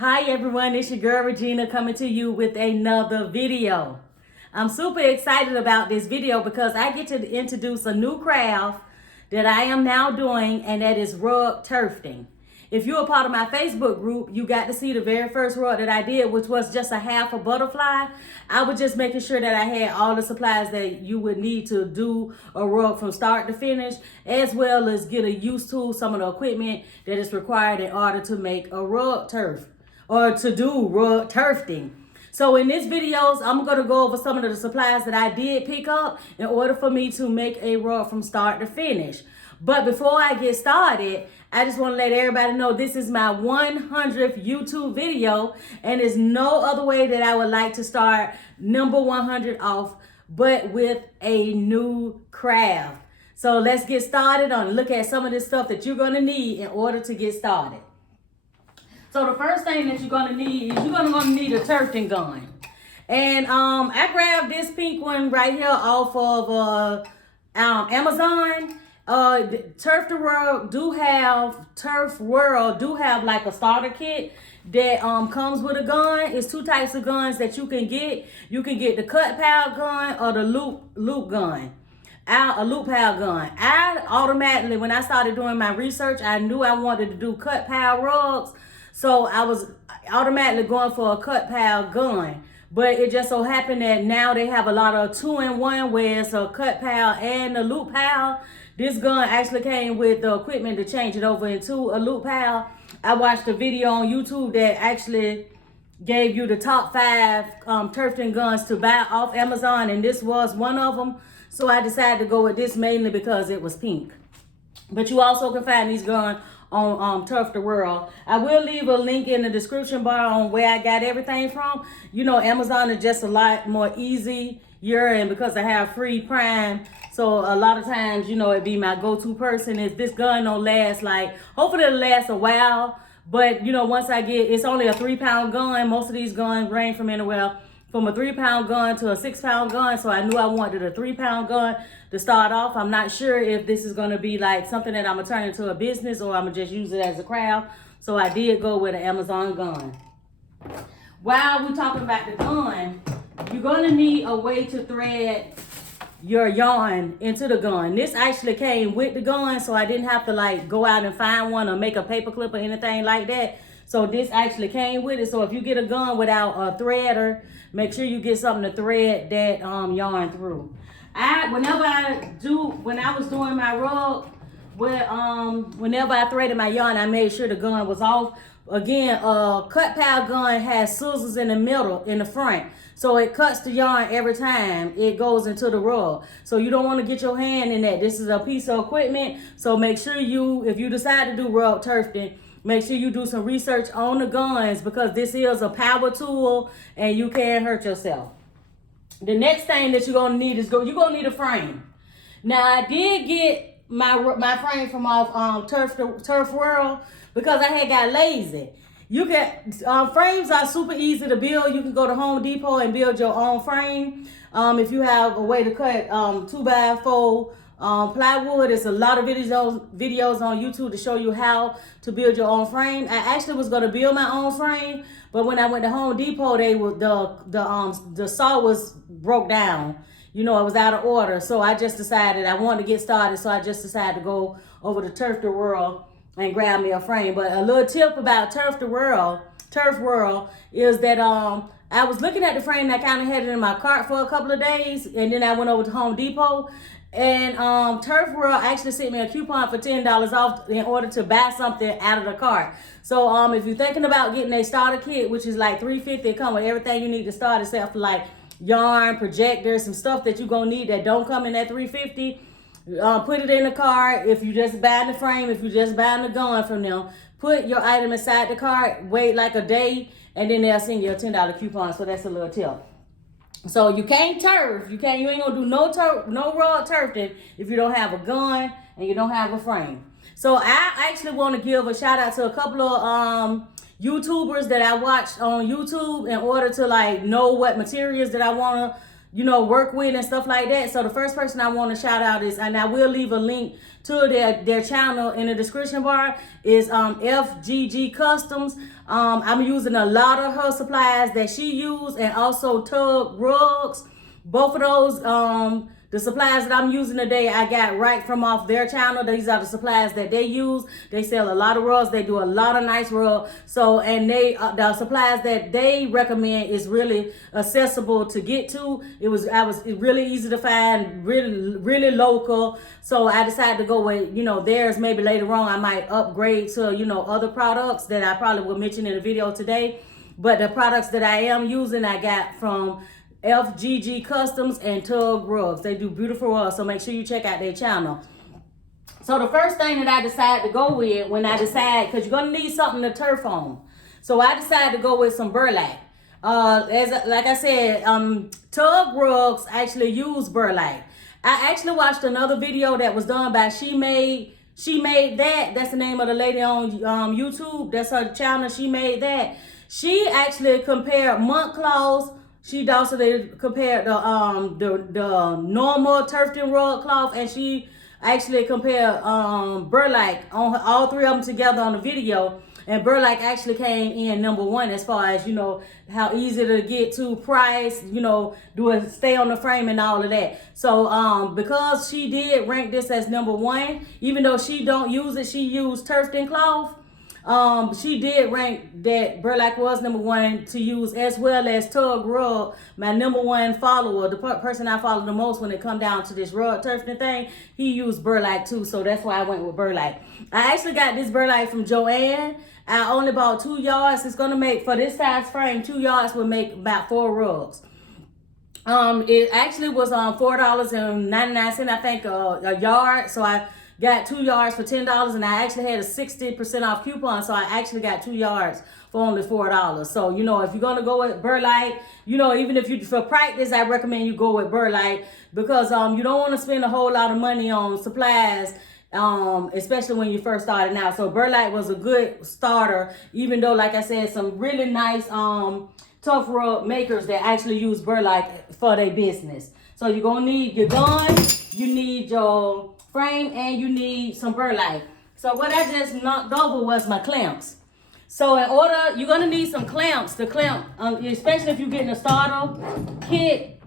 Hi everyone, it's your girl Regina coming to you with another video. I'm super excited about this video because I get to introduce a new craft that I am now doing, and that is rug turfing. If you're a part of my Facebook group, you got to see the very first rug that I did, which was just a half a butterfly. I was just making sure that I had all the supplies that you would need to do a rug from start to finish, as well as get a used to some of the equipment that is required in order to make a rug turf or to do rug turfing. So in this videos, I'm going to go over some of the supplies that I did pick up in order for me to make a rug from start to finish. But before I get started, I just want to let everybody know this is my 100th YouTube video, and there's no other way that I would like to start number 100 off but with a new craft. So let's get started on look at some of this stuff that you're going to need in order to get started. So the first thing that you're gonna need is you're gonna need a turfing gun. And I grabbed this pink one right here off of Amazon. Turf World do have like a starter kit that comes with a gun. It's two types of guns that you can get. You can get the cut pal gun or the loop gun. A loop pal gun. I automatically, when I started doing my research, I knew I wanted to do cut pal rugs. So I was automatically going for a cut pal gun. But it just so happened that now they have a lot of 2-in-1 where it's a cut pal and a loop pal. This gun actually came with the equipment to change it over into a loop pal. I watched a video on YouTube that actually gave you the top 5 turfing guns to buy off Amazon, and this was one of them. So I decided to go with this mainly because it was pink. But you also can find these guns on Tuft World. I will leave a link in the description bar on where I got everything from. You know, Amazon is just a lot more easier, and because I have free Prime, so a lot of times, you know, it'd be my go-to person. If this gun don't last, like, hopefully it'll last a while, but you know, once I get, it's only a 3-pound gun. Most of these guns range from anywhere from a 3-pound gun to a 6-pound gun. So I knew I wanted a 3-pound gun to start off. I'm not sure if this is going to be like something that I'm going to turn into a business or I'm going to just use it as a craft. So I did go with an Amazon gun. While we're talking about the gun, you're going to need a way to thread your yarn into the gun. This actually came with the gun, so I didn't have to like go out and find one or make a paper clip or anything like that. So this actually came with it. So if you get a gun without a threader, make sure you get something to thread that yarn through. When I was doing my rug, whenever I threaded my yarn, I made sure the gun was off. Again, cut pal gun has scissors in the middle, in the front. So it cuts the yarn every time it goes into the rug. So you don't want to get your hand in that. This is a piece of equipment. So make sure if you decide to do rug turfing, make sure you do some research on the guns, because this is a power tool and you can hurt yourself. The next thing that you're going to need is you're going to need a frame. Now, I did get my frame from off Turf World because I had got lazy. You can frames are super easy to build. You can go to Home Depot and build your own frame. If you have a way to cut 2x4 plywood, there's a lot of videos on YouTube to show you how to build your own frame. I actually was going to build my own frame, but when I went to Home Depot, the saw was broke down. You know, it was out of order. So I just decided I wanted to get started. So I just decided to go over to Turf World and grab me a frame. But a little tip about Turf World is that I was looking at the frame and I kind of had it in my cart for a couple of days, and then I went over to Home Depot, and Turf World actually sent me a coupon for $10 off in order to buy something out of the cart. So if you're thinking about getting a starter kit, which is like $3.50, it come with everything you need to start, except for like yarn, projectors, some stuff that you're gonna need that don't come in that $3.50. Put it in the cart. If you just buying the frame, if you just buying the gun from them, put your item inside the cart, wait like a day, and then they'll send you a $10 coupon. So that's a little tip. So you can't turf. You ain't gonna do no rug turfing if you don't have a gun and you don't have a frame. So I actually want to give a shout out to a couple of YouTubers that I watched on YouTube in order to like know what materials that I want to you know, work with and stuff like that. So the first person I want to shout out is, and I will leave a link to their channel in the description bar, is FGG Customs. I'm using a lot of her supplies that she used, and also Tug rugs. Both of those, the supplies that I'm using today, I got right from off their channel. These are the supplies that they use. They sell a lot of rugs. They do a lot of nice rugs. So, and they the supplies that they recommend is really accessible to get to. It was really easy to find, really local. So I decided to go with, you know, theirs. Maybe later on I might upgrade to, you know, other products that I probably will mention in the video today. But the products that I am using, I got from FGG Customs and Tug Rugs. They do beautiful rugs, so make sure you check out their channel. So the first thing that I decided to go with, when I decide, because you're going to need something to turf on. So I decided to go with some burlap. Like I said, Tug Rugs actually use burlap. I actually watched another video that was done by She Made That. That's the name of the lady on YouTube. That's her channel. She Made That. She actually compared monk cloths. She also compared the normal Tufting rug cloth, and she actually compared burlap on all three of them together on the video. And burlap actually came in #1 as far as, you know, how easy to get to, price, you know, do it, stay on the frame and all of that. So because she did rank this as #1, even though she don't use it, she used Tufting cloth. She did rank that burlap was #1 to use, as well as Tug Rug, my #1 follower, the person I follow the most when it come down to this rug turfing thing. He used burlap too, so that's why I went with burlap. I actually got this burlap from Joann. I only bought 2 yards. It's gonna make, for this size frame, 2 yards would make about 4 rugs. It actually was $4.99, I think, a yard. So I got 2 yards for $10, and I actually had a 60% off coupon, so I actually got 2 yards for only $4. So, you know, if you're gonna go with burlap, you know, even if you, for practice, I recommend you go with burlap, because you don't want to spend a whole lot of money on supplies, especially when you're first starting out. So burlap was a good starter, even though, like I said, some really nice tough rug makers that actually use burlap for their business. So you're gonna need your gun, you need your frame, and you need some burlap. So what I just knocked over was my clamps. So in order, you're gonna need some clamps to clamp, especially if you're getting a starter kit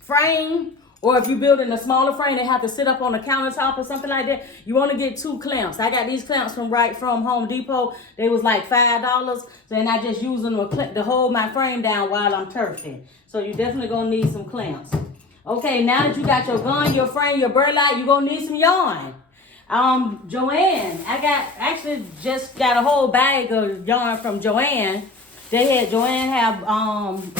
frame, or if you're building a smaller frame, they have to sit up on the countertop or something like that. You want to get 2 clamps. I got these clamps from Home Depot. They was like $5. So then I just use them to hold my frame down while I'm turfing. So you definitely gonna need some clamps. Okay, now that you got your gun, your frame, your burlap, you're gonna need some yarn. Joann, I just got a whole bag of yarn from Joann. Joann have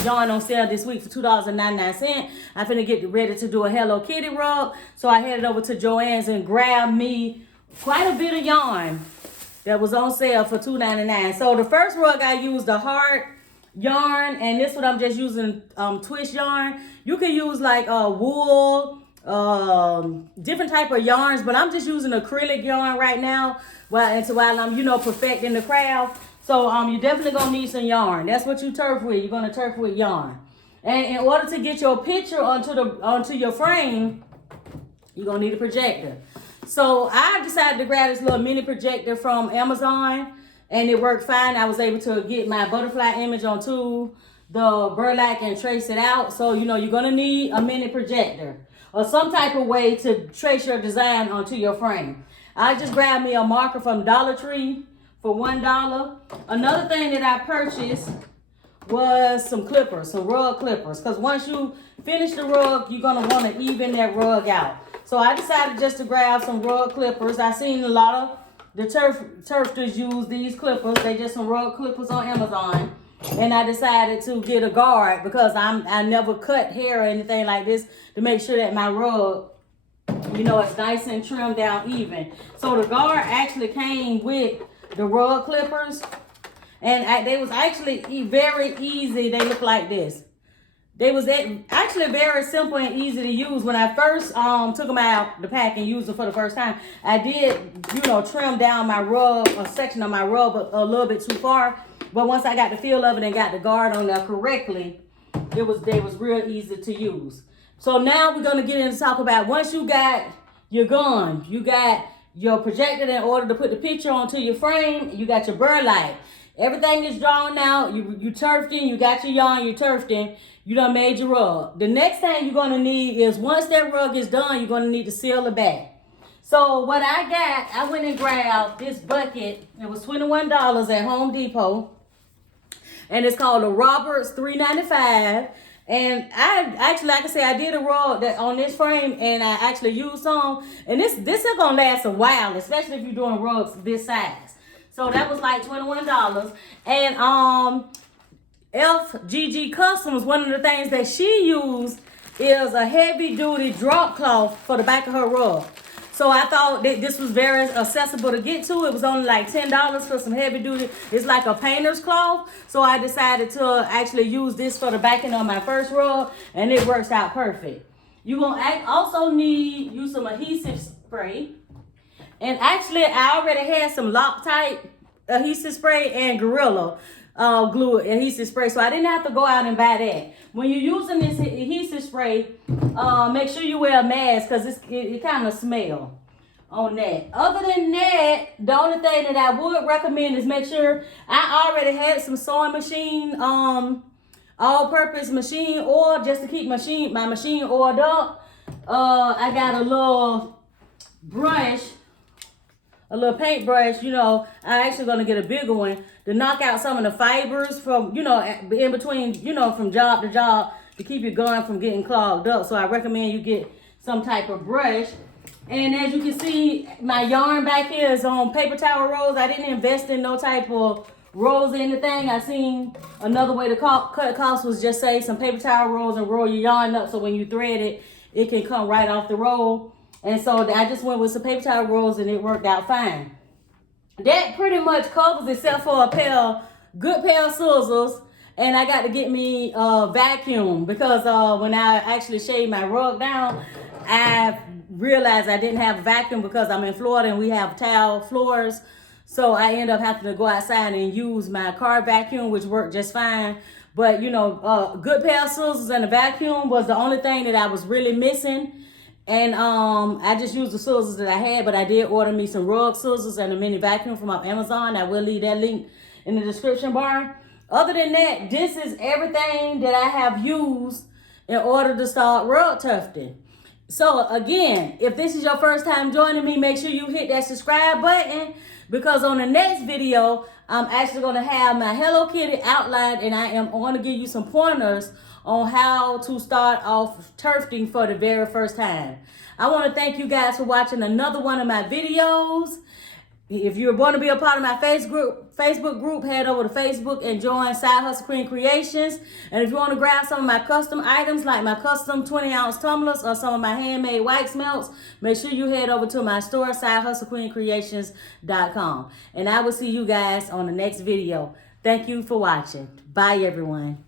yarn on sale this week for $2.99. I'm finna get ready to do a Hello Kitty rug. So I headed over to Joann's and grabbed me quite a bit of yarn that was on sale for $2.99. So the first rug I used the heart yarn, and this one I'm just using twist yarn. You can use like wool, different type of yarns, but I'm just using acrylic yarn right now while I'm, you know, perfecting the craft. So you're definitely gonna need some yarn. That's what you turf with. You're gonna turf with yarn. And in order to get your picture onto your frame, you're gonna need a projector. So I decided to grab this little mini projector from Amazon, and it worked fine. I was able to get my butterfly image onto the burlap and trace it out. So, you know, you're gonna need a mini projector or some type of way to trace your design onto your frame. I just grabbed me a marker from Dollar Tree for $1. Another thing that I purchased was some clippers, some rug clippers, because once you finish the rug, you're gonna want to even that rug out. So I decided just to grab some rug clippers. I seen a lot of the turfers use these clippers. They just some rug clippers on Amazon, and I decided to get a guard because I never cut hair or anything like this, to make sure that my rug, you know, it's nice and trimmed down even. So the guard actually came with the rug clippers, and they was actually very easy. They look like this. They was actually very simple and easy to use. When I first took them out the pack and used them for the first time, I did, you know, trim down my rug, a section of my rug a little bit too far. But once I got the feel of it and got the guard on there correctly, they was real easy to use. So now we're gonna get into talk about once you got your gun, you got your projector in order to put the picture onto your frame, you got your bird light. Everything is drawn out, you tufting, you got your yarn, you tufting, you done made your rug. The next thing you're gonna need is once that rug is done, you're gonna need to seal the back. So what I went and grabbed this bucket. It was $21 at Home Depot. And it's called a Roberts $3.95. And I actually, like I said, I did a rug that on this frame, and I actually used some. And this is gonna last a while, especially if you're doing rugs this size. So that was like $21. And FGG Customs, one of the things that she used is a heavy duty drop cloth for the back of her rug. So I thought that this was very accessible to get to. It was only like $10 for some heavy duty. It's like a painter's cloth. So I decided to actually use this for the backing of my first rug, and it works out perfect. You're going to also need some adhesive spray. And actually, I already had some Loctite adhesive spray and Gorilla glue adhesive spray. So I didn't have to go out and buy that. When you're using this adhesive spray, make sure you wear a mask because it kind of smell on that. Other than that, the only thing that I would recommend is make sure I already had some sewing machine, all-purpose machine oil just to keep my machine oiled up. I got a little brush, a little paintbrush, I'm actually going to get a bigger one to knock out some of the fibers from, in between, from job to job to keep your gun from getting clogged up. So I recommend you get some type of brush. And as you can see, my yarn back here is on paper towel rolls. I didn't invest in no type of rolls or anything. I seen another way to cut costs was just say some paper towel rolls and roll your yarn up so when you thread it, it can come right off the roll. And so I just went with some paper towel rolls and it worked out fine. That pretty much covers except for a good pair of scissors. And I got to get me a vacuum because when I actually shaved my rug down, I realized I didn't have a vacuum because I'm in Florida and we have tile floors. So I ended up having to go outside and use my car vacuum, which worked just fine. But, good pair of scissors and a vacuum was the only thing that I was really missing. And I just used the scissors that I had, but I did order me some rug scissors and a mini vacuum from Amazon. I will leave that link in the description bar. Other than that, this is everything that I have used in order to start rug tufting. So again, if this is your first time joining me, make sure you hit that subscribe button because on the next video, I'm actually going to have my Hello Kitty outlined and I am going to give you some pointers on how to start off tufting for the very first time. I want to thank you guys for watching another one of my videos. If you want to be a part of my Facebook group, head over to Facebook and join Side Hustle Queen Creations. And if you want to grab some of my custom items like my custom 20-ounce tumblers or some of my handmade wax melts, make sure you head over to my store, SideHustleQueenCreations.com. And I will see you guys on the next video. Thank you for watching. Bye, everyone.